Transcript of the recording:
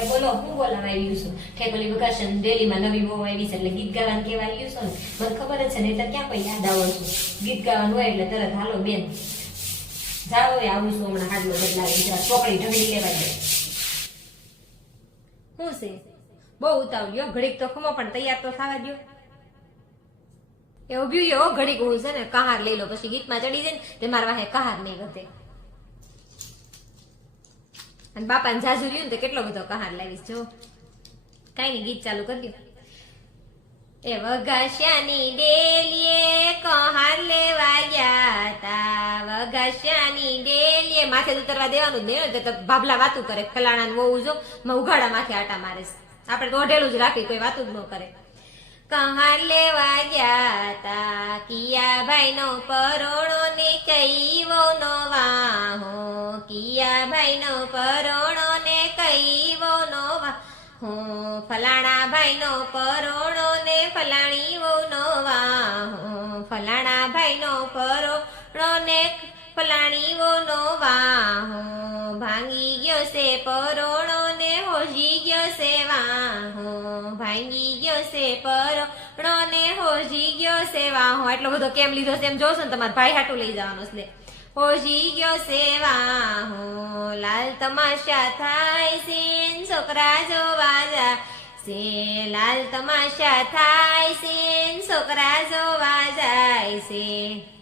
કે બોલો હું બોલાવા આવ્યું છું બોલી વખત ડેલીમાં નવી બહુ આવી છે એટલે ગીત ગાવાનું કેવા આવ્યું છે ને મને ખબર જ છે ને એટલે ક્યાં કોઈ યાદ આવો છું ગીત ગાવાનું હોય એટલે તરત હાલો બેન જાઓ એ આવું છું હમણાં હાડલો બદલાવી જરા ચોકડી ઢગલી લેવા દે શું છે બહુ ઉતાવળ્યો ઘડીક તો ખમો પણ તૈયાર તો થવા દ્યો એ ઉભ્યું એવો ઘડીક હું છે ને કહાર લઈ લો પછી ગીતમાં ચડી જાય ને તે મારા વાહે કહાર નહીં વધે અને બાપાને જાજુ રહ્યું ને તો કેટલો બધો કહાર લાવીશ, જો. કાંઈ નહીં, ગીત ચાલુ કરી દો. એ વગાશ્યાની ડેલીએ કહાર લેવા ગયા તા. વગાશ્યાની ડેલીએ માથે ઉતરવા દેવાનું જ નહીં ને તો ભાભલા વાતું કરે ફલાણા ને વહુ જો ઉઘાડા માથે આટા મારે આપણે તો જ રાખી કોઈ વાતું જ ન કરે. કહાર લેવા ગયા તા કિયાભાઈ નો પરોણો ને કઈ કિયાભાઈ નો પરોણો ને કઈ નો હું ફલાણા ભાઈનો પરોણો ને ફલાણી નો હું ફલાણા ભાઈનો પરોણો ને ફલાણી નો હું ભાંગી ગયો છે પરોણો ને હોજી ગયો છે હું ભાંગી ગયો છે પરોણો ને હોજી ગયો છે વાહો એટલો બધો કેમ લીધો છે એમ જોશો ને તમારે ભાઈ હાટું લઈ જવાનો છે હોજી ગયો સેવા વાહો લાલ તમાશા થાય સીન છોકરા જોવા જા. સે, લાલ તમાશા થાય સીન છોકરા જોવા જાય છે